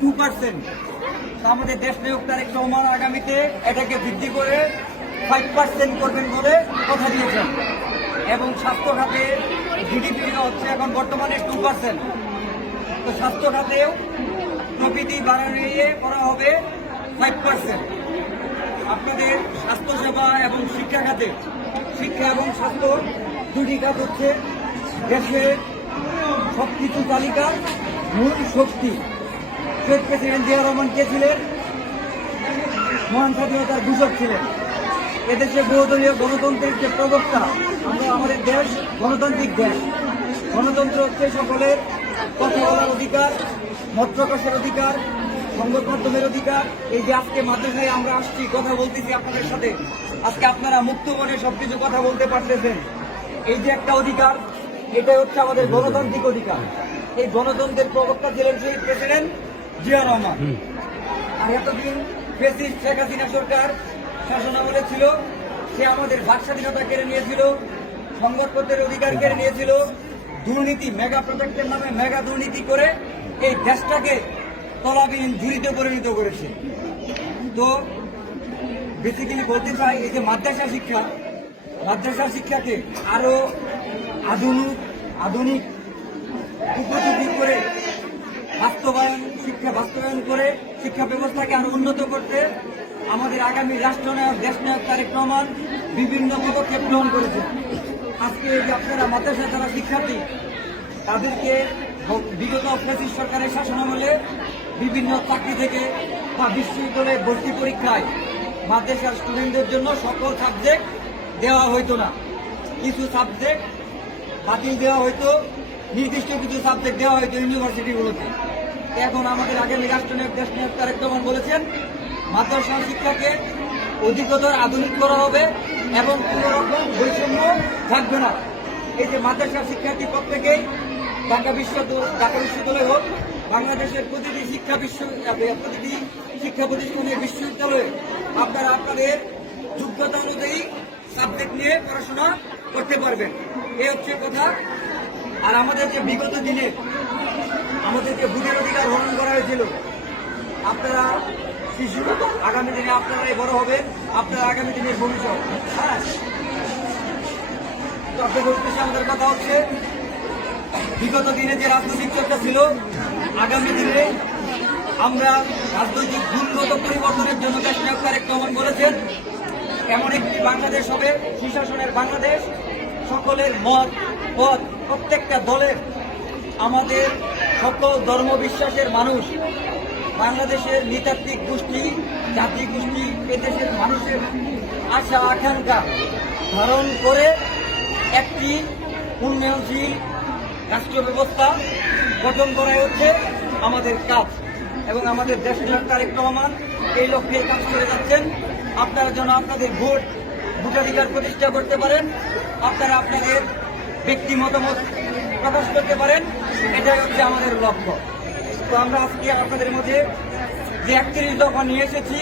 2%। আমাদের দেশ নায়ক তারেক রহমান আগামীতে এটাকে বৃদ্ধি করে 5% করবেন বলে কথা দিয়েছেন। এবং স্বাস্থ্য খাতে জিডিপি হচ্ছে এখন বর্তমানে 2%। তো স্বাস্থ্য খাতেও প্রবৃদ্ধি বাড়িয়ে করা হবে 5%। আপনাদের স্বাস্থ্যসেবা এবং শিক্ষা খাতে, শিক্ষা এবং স্বাস্থ্য দুটি খাত হচ্ছে দেশের সবকিছু তালিকার মূল শক্তি। শহীদ প্রেসিডেন্ট জিয়া রহমান কে ছিলেন? মহান স্বাধীনতার ঘোষক ছিলেন। এদেশে বহুদলীয় গণতন্ত্রের যে প্রবক্তা। আমাদের দেশ গণতান্ত্রিক দেশ। গণতন্ত্র হচ্ছে সকলের কথা বলার অধিকার, মত প্রকাশের অধিকার, সংবাদ মাধ্যমের অধিকার। এই যে আজকে মাদ্রাসায় আমরা আসছি, কথা বলতেছি আপনাদের সাথে, আজকে আপনারা মুক্ত মনে সবকিছু কথা বলতে পারতেছেন। এই যে একটা অধিকার, এটাই হচ্ছে আমাদের গণতান্ত্রিক অধিকার। এই গণতন্ত্রের প্রবক্তা ছিলেন শহীদ প্রেসিডেন্ট জিয়া রহমান। আর এতদিন ফ্যাসিস্ট শেখ হাসিনা সরকার শাসনামলে ছিল, সে আমাদের বাক স্বাধীনতা কেড়ে নিয়েছিল, সংবাদপত্রের অধিকার কেড়ে নিয়েছিল, দুর্নীতি, মেগা প্রজেক্টের নামে মেগা দুর্নীতি করে এই দেশটাকে তলাবিহীন ঝুড়িতে পরিণত করেছে। তো বেসিক্যালি বলতে চাই, এই যে মাদ্রাসা শিক্ষাকে আরো আধুনিক উপযোগী করে বাস্তবায়ন করে শিক্ষা ব্যবস্থাকে আরো উন্নত করতে আমাদের আগামী রাষ্ট্রনায়ক দেশনায়ক তারেক রহমান বিভিন্ন পদক্ষেপ গ্রহণ করেছে। আজকে এই যে আপনারা মাদ্রাসা যারা শিক্ষার্থী, তাদেরকে বিগত ফ্যাসিস্ট সরকারের শাসনামলে বিভিন্ন চাকরি থেকে বা বিশ্ববিদ্যালয়ে ভর্তি পরীক্ষায় মাদ্রাসার স্টুডেন্টদের জন্য সকল সাবজেক্ট দেওয়া হইতো না। কিছু সাবজেক্ট বাতিল দেওয়া হইতো, নির্দিষ্ট কিছু সাবজেক্ট দেওয়া হইতো ইউনিভার্সিটিগুলোতে। এখন আমাদের আগামী রাষ্ট্রনায়ক দেশনায়ক তারেক রহমান বলেছেন, মাদ্রাসা শিক্ষাকে অধিকতর আধুনিক করা হবে এবং কোন রকম বৈষম্য থাকবে না। এই যে মাদ্রাসা শিক্ষার্থী প্রত্যেকেই ঢাকা বিশ্ববিদ্যালয় হোক, বাংলাদেশের প্রতিটি শিক্ষা প্রতিষ্ঠানের বিশ্ববিদ্যালয়ে আপনারা আপনাদের যোগ্যতা অনুযায়ী সাবজেক্ট নিয়ে পড়াশোনা করতে পারবেন। এই হচ্ছে কথা। আর আমাদের যে বিগত দিনে আমাদেরকে ভোটের অধিকার হরণ করা হয়েছিল, আপনারা শিশু, আগামী দিনে আপনারাই বড় হবেন, আপনারা আগামী দিনের ভবিষ্যৎ। হ্যাঁ, তো আপনি বলতেছি, আমাদের কথা হচ্ছে বিগত দিনে যে রাজনৈতিক চর্চা ছিল, আগামী দিনে আমরা রাজনৈতিক গুণগত পরিবর্তনের জন্য দেশনায়ক তারেক রহমান বলেছেন, এমন একটি বাংলাদেশ হবে, সুশাসনের বাংলাদেশ, সকলের মত পথ, প্রত্যেকটা দলের, আমাদের সকল ধর্ম বিশ্বাসের মানুষ, বাংলাদেশের নৃতাত্ত্বিক গোষ্ঠী, জাতি গোষ্ঠী, এদেশের মানুষের আশা আকাঙ্ক্ষা ধারণ করে একটি উন্নয়নশীল রাষ্ট্র ব্যবস্থা গঠন করাই হচ্ছে আমাদের কাজ। এবং আমাদের দেশনায়ক তারেক রহমান এই লক্ষ্যে কাজ করে যাচ্ছেন। আপনারা যেন আপনাদের ভোটাধিকার প্রতিষ্ঠা করতে পারেন, আপনারা আপনাদের ব্যক্তি মতামত প্রকাশ করতে পারেন, এটাই হচ্ছে আমাদের লক্ষ্য। তো আমরা আজকে আপনাদের মধ্যে যে 31 দফা নিয়ে এসেছি,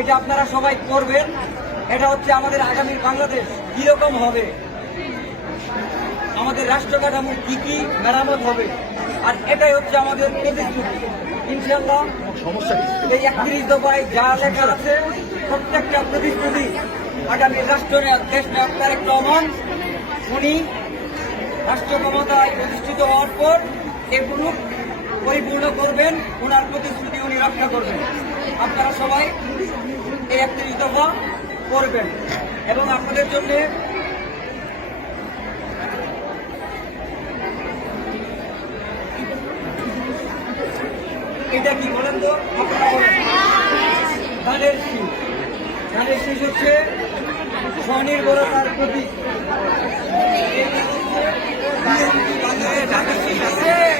এটা আপনারা সবাই করবেন। এটা হচ্ছে আমাদের আগামী বাংলাদেশ কিরকম হবে, আমাদের রাষ্ট্র কাঠামো কি কি মেরামত হবে, আর এটাই হচ্ছে আমাদের প্রতিশ্রুতি। ইনশাআল্লাহ এই 31 দফায় যা লেখা আছে প্রত্যেকটা প্রতিশ্রুতি আগামী রাষ্ট্রনায়ক দেশনায়ক তারেক রহমান উনি রাষ্ট্র ক্ষমতায় প্রতিষ্ঠিত হওয়ার পর এগুলো পরিপূর্ণ করবেন, ওনার প্রতিশ্রুতি উনি রক্ষা করবেন। আপনারা সবাই এই 31 দফা করবেন। এবং আপনাদের জন্য এটা কি বলেন তো, আপনারা বলেন। ধানের শীষ, ধানের শীষ হচ্ছে স্বনির্ভরতার প্রতীক।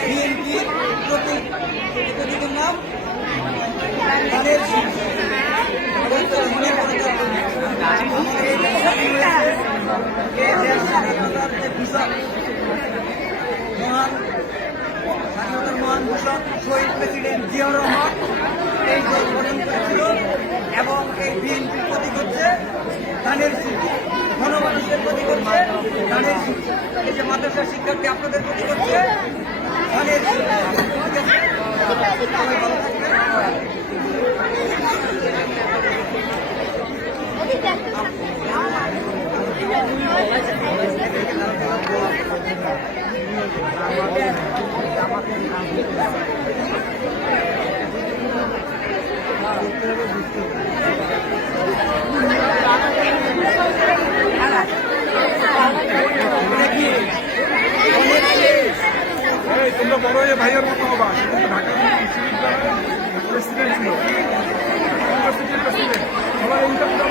বিএনপির প্রতীকের নাম ধানের শীষ। মহান ঘোষক শহীদ প্রেসিডেন্ট জিয়া রহমান এই দল গঠন করেছিল এবং এই বিএনপির প্রতীক হচ্ছে ধানের শীষ, গণমানুষের প্রতীক হচ্ছে ধানের শীষ। এই যে মাদ্রাসা শিক্ষার্থী আপনাদের প্রতীক হচ্ছে ধানের শীষ। সবাই ভালো থাকবেন। এই তোমরা বড় হয়ে ভাইয়ের মতো হবা। সেটা তো ঢাকা বিশ্ববিদ্যালয়ের প্রেসিডেন্ট ছিল, প্রেসিডেন্ট সবাই ইন্টারভিউ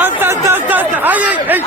আস্তে আস্তে আস্তে আস্তে এই